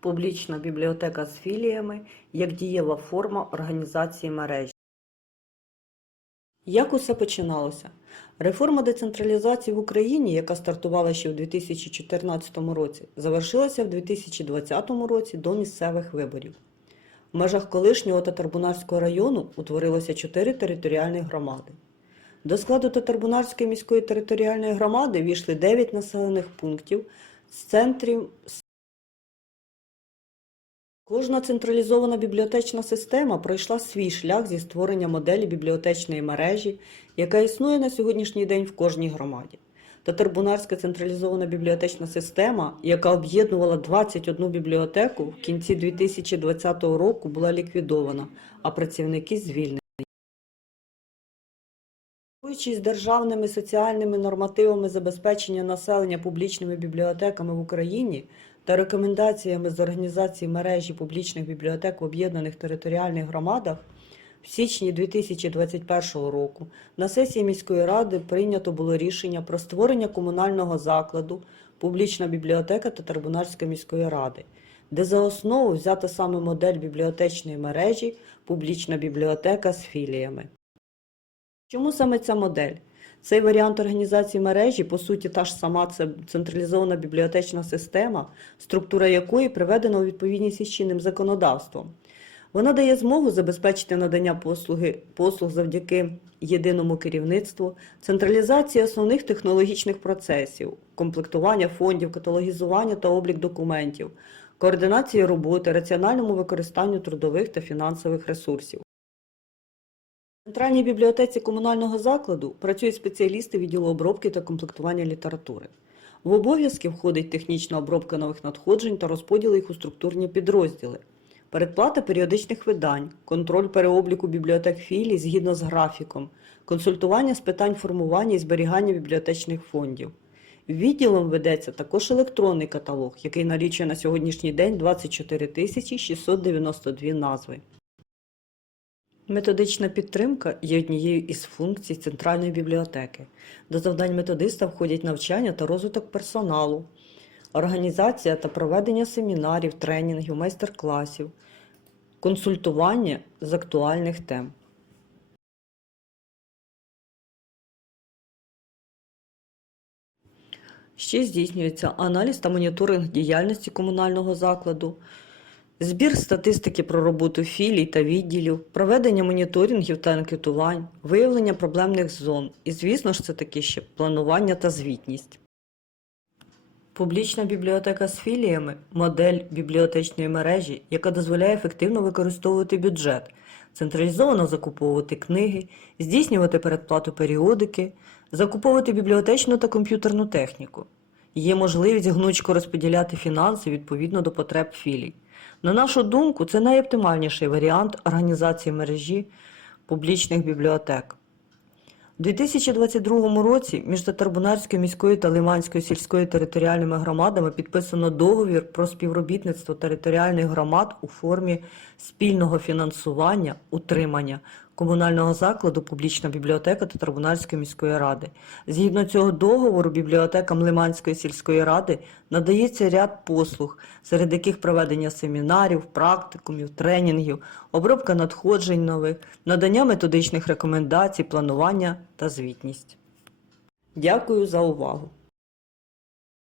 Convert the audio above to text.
Публічна бібліотека з філіями як дієва форма організації мережі. Як усе починалося? Реформа децентралізації в Україні, яка стартувала ще в 2014 році, завершилася в 2020 році до місцевих виборів. В межах колишнього Татарбунарського району утворилося чотири територіальні громади. До складу Татарбунарської міської територіальної громади війшли 9 населених пунктів з центрів. Кожна централізована бібліотечна система пройшла свій шлях зі створення моделі бібліотечної мережі, яка існує на сьогоднішній день в кожній громаді. Татарбунарська централізована бібліотечна система, яка об'єднувала 21 бібліотеку, в кінці 2020 року була ліквідована, а працівники звільнені. Керуючись державними соціальними нормативами забезпечення населення публічними бібліотеками в Україні та рекомендаціями з організації мережі публічних бібліотек в об'єднаних територіальних громадах, в січні 2021 року на сесії міської ради прийнято було рішення про створення комунального закладу Публічна бібліотека Татарбунарської міської ради, де за основу взята саме модель бібліотечної мережі Публічна бібліотека з філіями. Чому саме ця модель? Цей варіант організації мережі, по суті, та ж сама це централізована бібліотечна система, структура якої приведена у відповідність із чинним законодавством. Вона дає змогу забезпечити надання послуги, послуг завдяки єдиному керівництву, централізації основних технологічних процесів, комплектування фондів, каталогізування та облік документів, координації роботи, раціональному використанню трудових та фінансових ресурсів. Центральній бібліотеці комунального закладу працюють спеціалісти відділу обробки та комплектування літератури. В обов'язки входить технічна обробка нових надходжень та розподіл їх у структурні підрозділи, передплата періодичних видань, контроль переобліку бібліотек філій згідно з графіком, консультування з питань формування і зберігання бібліотечних фондів. Відділом ведеться також електронний каталог, який налічує на сьогоднішній день 24 692 назви. Методична підтримка є однією із функцій центральної бібліотеки. До завдань методиста входять навчання та розвиток персоналу, організація та проведення семінарів, тренінгів, майстер-класів, консультування з актуальних тем. Ще здійснюється аналіз та моніторинг діяльності комунального закладу, збір статистики про роботу філій та відділів, проведення моніторингів та анкетувань, виявлення проблемних зон і, звісно ж, це таки ще планування та звітність. Публічна бібліотека з філіями модель бібліотечної мережі, яка дозволяє ефективно використовувати бюджет, централізовано закуповувати книги, здійснювати передплату періодики, закуповувати бібліотечну та комп'ютерну техніку. Є можливість гнучко розподіляти фінанси відповідно до потреб філій. На нашу думку, це найоптимальніший варіант організації мережі публічних бібліотек. У 2022 році між Татарбунарською міською та Лиманською сільською територіальними громадами підписано договір про співробітництво територіальних громад у формі спільного фінансування, утримання комунального закладу Публічна бібліотека Татарбунарської міської ради. Згідно цього договору, бібліотекам Лиманської сільської ради надається ряд послуг, серед яких проведення семінарів, практикумів, тренінгів, обробка надходжень нових, надання методичних рекомендацій, планування та звітність. Дякую за увагу!